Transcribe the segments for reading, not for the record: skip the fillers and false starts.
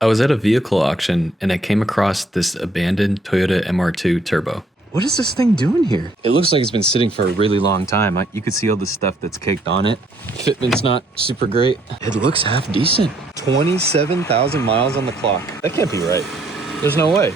I was at a vehicle auction and I came across this abandoned Toyota MR2 Turbo. What is this thing doing here? It looks like it's been sitting for a really long time. You could see all the stuff that's caked on it. Fitment's not super great. It looks half decent. 27,000 miles on the clock. That can't be right. There's no way.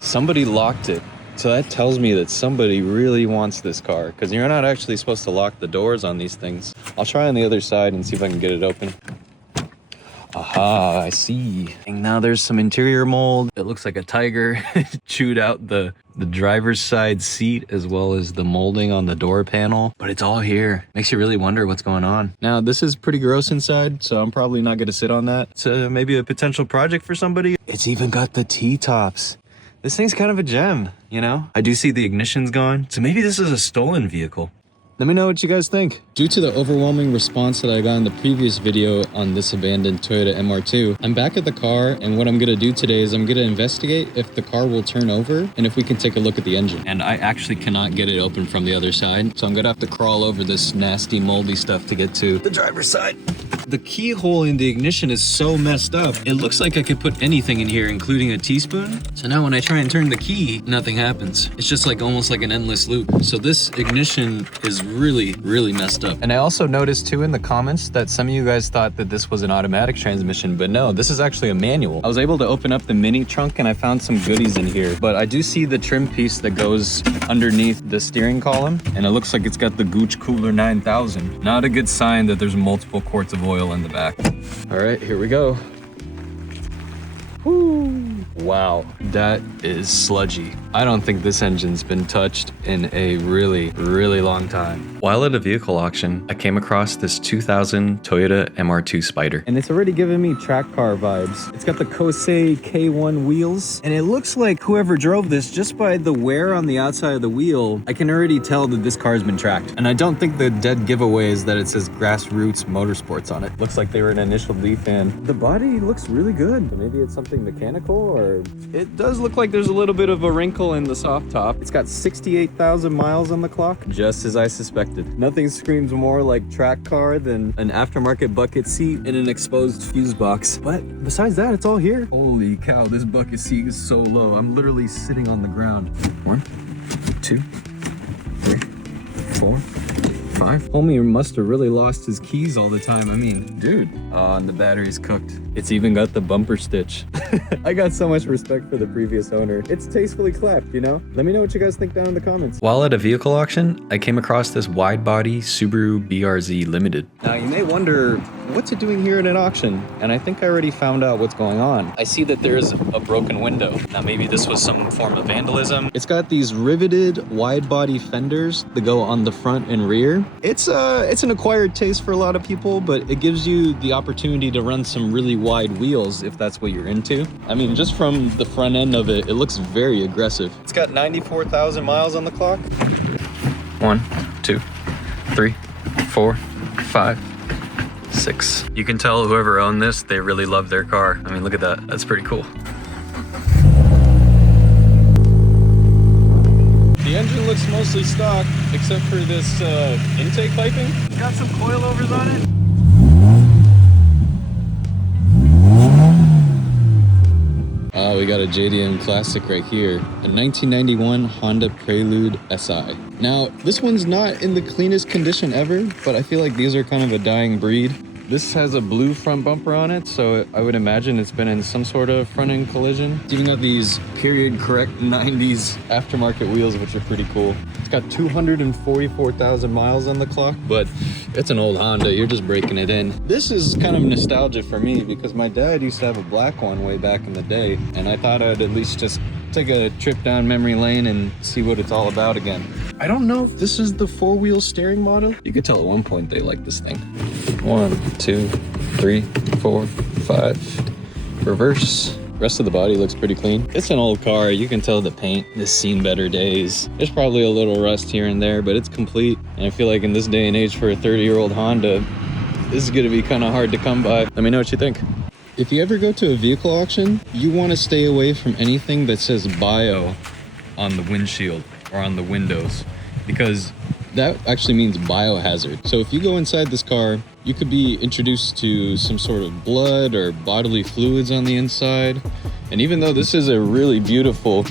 Somebody locked it. So that tells me that somebody really wants this car, because you're not actually supposed to lock the doors on these things. I'll try on the other side and see if I can get it open. Aha, I see. And now there's some interior mold. It looks like a tiger chewed out the driver's side seat as well as the molding on the door panel. But it's all here. Makes you really wonder what's going on. Now, this is pretty gross inside, so I'm probably not gonna sit on that. It's maybe a potential project for somebody. It's even got the T-tops. This thing's kind of a gem, you know? I do see the ignition's gone, so maybe this is a stolen vehicle. Let me know what you guys think. Due to the overwhelming response that I got in the previous video on this abandoned Toyota MR2, I'm back at the car, and what I'm gonna do today is I'm gonna investigate if the car will turn over and if we can take a look at the engine. And I actually cannot get it open from the other side, so I'm gonna have to crawl over this nasty moldy stuff to get to the driver's side. The keyhole in the ignition is so messed up. It looks like I could put anything in here, including a teaspoon. So now when I try and turn the key, nothing happens. It's just like almost like an endless loop. So this ignition is really messed up. And I also noticed too in the comments that some of you guys thought that this was an automatic transmission, but no, this is actually a manual. I was able to open up the mini trunk and I found some goodies in here, but I do see the trim piece that goes underneath the steering column, and it looks like it's got the Gooch Cooler 9000. Not a good sign that there's multiple quarts of oil in the back. All right, here we go. Woo. Wow, that is sludgy. I don't think this engine's been touched in a really long time. While at a vehicle auction, I came across this 2000 Toyota MR2 Spyder. And it's already giving me track car vibes. It's got the Kosei K1 wheels, and it looks like whoever drove this, just by the wear on the outside of the wheel, I can already tell that this car has been tracked. And I don't think the dead giveaway is that it says Grassroots Motorsports on it. Looks like they were an initial D fan. The body looks really good. Maybe it's something mechanical, or it does look like there's a little bit of a wrinkle in the soft top. It's got 68,000 miles on the clock, just as I suspected. Nothing screams more like track car than an aftermarket bucket seat and an exposed fuse box. But besides that, it's all here. Holy cow, this bucket seat is so low. I'm literally sitting on the ground. 1, 2, 3, 4, 5. Homie must have really lost his keys all the time. I mean, dude. Oh, and the battery's cooked. It's even got the bumper stitch. I got so much respect for the previous owner. It's tastefully clapped, you know? Let me know what you guys think down in the comments. While at a vehicle auction, I came across this wide-body Subaru BRZ Limited. Now, you may wonder, what's it doing here at an auction? And I think I already found out what's going on. I see that there's a broken window. Now, maybe this was some form of vandalism. It's got these riveted wide-body fenders that go on the front and rear. It's an acquired taste for a lot of people, but it gives you the opportunity to run some really wide wheels if that's what you're into. I mean, just from the front end of it, it looks very aggressive. It's got 94,000 miles on the clock. 1, 2, 3, 4, 5, 6. You can tell whoever owned this, they really love their car. I mean, look at that. That's pretty cool. The engine looks mostly stock, except for this intake piping. It's got some coilovers on it. We got a JDM classic right here, a 1991 Honda Prelude Si. Now, this one's not in the cleanest condition ever, but I feel like these are kind of a dying breed. This has a blue front bumper on it, so I would imagine it's been in some sort of front-end collision. It's even got these period-correct 90s aftermarket wheels, which are pretty cool. It's got 244,000 miles on the clock, but it's an old Honda. You're just breaking it in. This is kind of nostalgia for me because my dad used to have a black one way back in the day, and I thought I'd at least just take a trip down memory lane and see what it's all about again. I don't know if this is the four-wheel steering model. You could tell at one point they liked this thing. 1, 2, 3, 4, 5. Reverse. Rest of the body looks pretty clean. It's an old car. You can tell the paint has seen better days. There's probably a little rust here and there, but it's complete. And I feel like in this day and age for a 30-year-old Honda, this is gonna be kind of hard to come by. Let me know what you think. If you ever go to a vehicle auction, you want to stay away from anything that says bio on the windshield or on the windows, because that actually means biohazard. So if you go inside this car, you could be introduced to some sort of blood or bodily fluids on the inside. And even though this is a really beautiful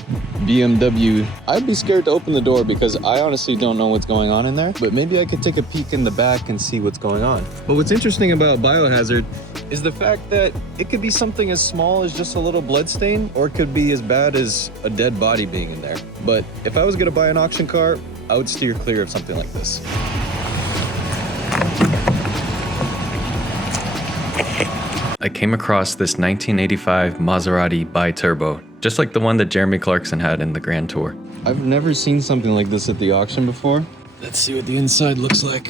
BMW, I'd be scared to open the door because I honestly don't know what's going on in there. But maybe I could take a peek in the back and see what's going on. But what's interesting about biohazard is the fact that it could be something as small as just a little blood stain, or it could be as bad as a dead body being in there. But if I was gonna buy an auction car, I would steer clear of something like this. I came across this 1985 Maserati Biturbo, just like the one that Jeremy Clarkson had in the Grand Tour. I've never seen something like this at the auction before. Let's see what the inside looks like.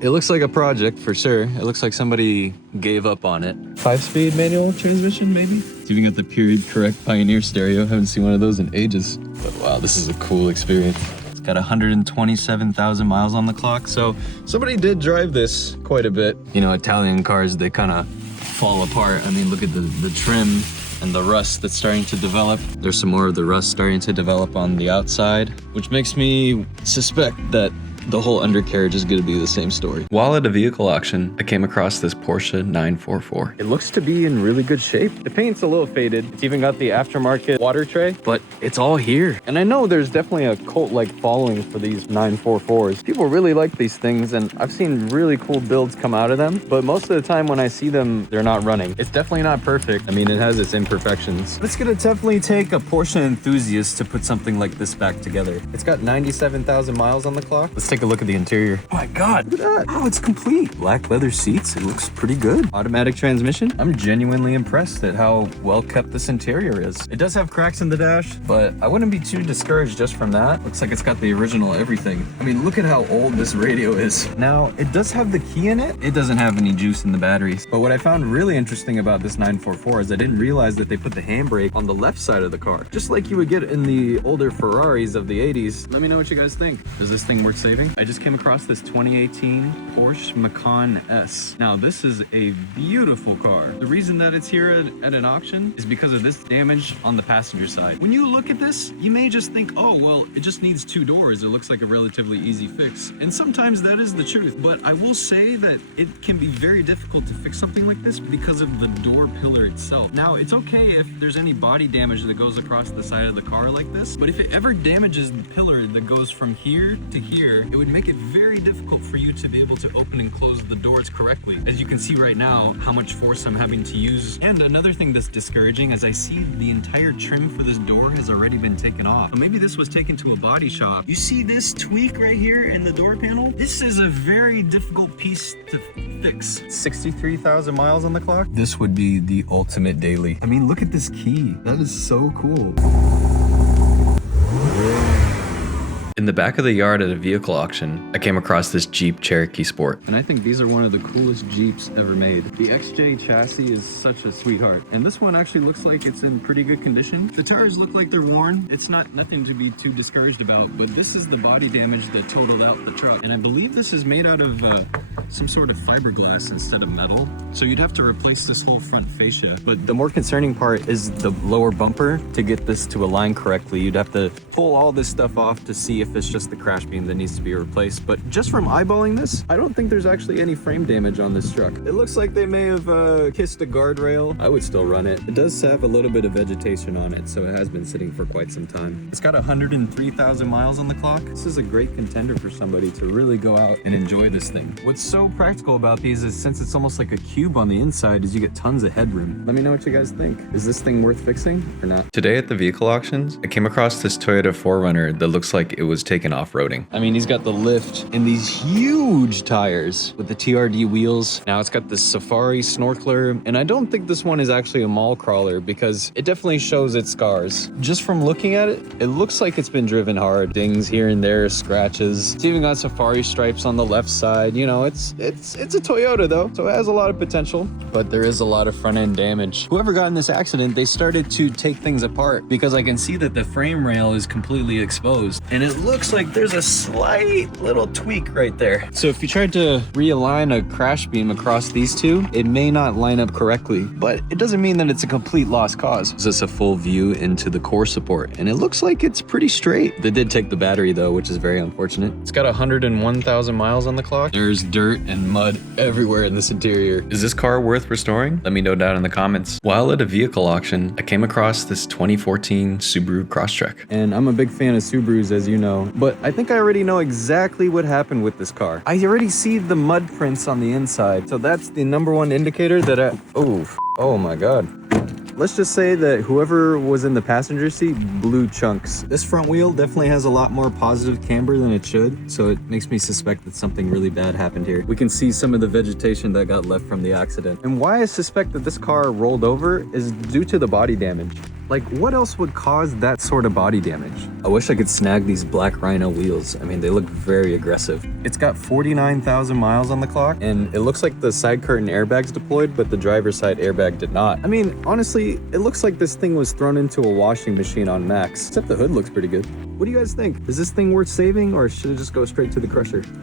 It looks like a project for sure. It looks like somebody gave up on it. 5-speed manual transmission, maybe? It's even got the period correct Pioneer stereo. Haven't seen one of those in ages. But wow, this is a cool experience. It's got 127,000 miles on the clock. So somebody did drive this quite a bit. You know, Italian cars, they kind of fall apart. I mean, look at the trim and the rust that's starting to develop. There's some more of the rust starting to develop on the outside, which makes me suspect that the whole undercarriage is going to be the same story. While at a vehicle auction, I came across this Porsche 944. It looks to be in really good shape. The paint's a little faded. It's even got the aftermarket water tray, but it's all here. And I know there's definitely a cult-like following for these 944s. People really like these things, and I've seen really cool builds come out of them, but most of the time when I see them, they're not running. It's definitely not perfect. I mean, it has its imperfections. But it's gonna definitely take a Porsche enthusiast to put something like this back together. It's got 97,000 miles on the clock. Let's take a look at the interior. Oh my God, look at that. Oh, it's complete. Black leather seats. It looks pretty good. Automatic transmission. I'm genuinely impressed at how well kept this interior is. It does have cracks in the dash, but I wouldn't be too discouraged just from that. Looks like it's got the original everything. I mean, look at how old this radio is. Now, it does have the key in it. It doesn't have any juice in the batteries. But what I found really interesting about this 944 is I didn't realize that they put the handbrake on the left side of the car, just like you would get in the older Ferraris of the 80s. Let me know what you guys think. Is this thing worth saving? I just came across this 2018 Porsche Macan S. Now, this is a beautiful car. The reason that it's here at an auction is because of this damage on the passenger side. When you look at this, you may just think, oh, well, it just needs 2 doors. It looks like a relatively easy fix. And sometimes that is the truth. But I will say that it can be very difficult to fix something like this because of the door pillar itself. Now, it's okay if there's any body damage that goes across the side of the car like this, but if it ever damages the pillar that goes from here to here, it would make it very difficult for you to be able to open and close the doors correctly. As you can see right now, how much force I'm having to use. And another thing that's discouraging is I see the entire trim for this door has already been taken off. So maybe this was taken to a body shop. You see this tweak right here in the door panel? This is a very difficult piece to fix. 63,000 miles on the clock? This would be the ultimate daily. I mean, look at this key. That is so cool. In the back of the yard at a vehicle auction, I came across this Jeep Cherokee Sport. And I think these are one of the coolest Jeeps ever made. The XJ chassis is such a sweetheart. And this one actually looks like it's in pretty good condition. The tires look like they're worn. It's nothing to be too discouraged about, but this is the body damage that totaled out the truck. And I believe this is made out of some sort of fiberglass instead of metal. So you'd have to replace this whole front fascia. But the more concerning part is the lower bumper. To get this to align correctly, you'd have to pull all this stuff off to see if it's just the crash beam that needs to be replaced. But just from eyeballing this, I don't think there's actually any frame damage on this truck. It looks like they may have kissed a guardrail. I would still run it. It does have a little bit of vegetation on it, so it has been sitting for quite some time. It's got 103,000 miles on the clock. This is a great contender for somebody to really go out and enjoy this thing. What's so practical about these is since it's almost like a cube on the inside, is you get tons of headroom. Let me know what you guys think. Is this thing worth fixing or not? Today at the vehicle auctions, I came across this Toyota 4Runner that looks like it was taken off-roading. I mean, he's got the lift and these huge tires with the TRD wheels. Now it's got the Safari snorkeler, and I don't think this one is actually a mall crawler because it definitely shows its scars. Just from looking at it, it looks like it's been driven hard. Dings here and there, scratches. It's even got Safari stripes on the left side. You know, it's a Toyota though, so it has a lot of potential, but there is a lot of front end damage. Whoever got in this accident, they started to take things apart because I can see that the frame rail is completely exposed, and it looks like there's a slight little tweak right there. So if you tried to realign a crash beam across these two, it may not line up correctly, but it doesn't mean that it's a complete lost cause. This is a full view into the core support, and it looks like it's pretty straight. They did take the battery though, which is very unfortunate. It's got 101,000 miles on the clock. There's dirt and mud everywhere in this interior. Is this car worth restoring? Let me know down in the comments. While at a vehicle auction, I came across this 2014 Subaru Crosstrek. And I'm a big fan of Subarus, as you know, but I think I already know exactly what happened with this car. I already see the mud prints on the inside, so that's the #1 indicator that oh my god. Let's just say that whoever was in the passenger seat blew chunks. This front wheel definitely has a lot more positive camber than it should, so it makes me suspect that something really bad happened here. We can see some of the vegetation that got left from the accident. And why I suspect that this car rolled over is due to the body damage. Like, what else would cause that sort of body damage? I wish I could snag these black Rhino wheels. I mean, they look very aggressive. It's got 49,000 miles on the clock, and it looks like the side curtain airbags deployed, but the driver's side airbag did not. I mean, honestly, it looks like this thing was thrown into a washing machine on max, except the hood looks pretty good. What do you guys think? Is this thing worth saving, or should it just go straight to the crusher?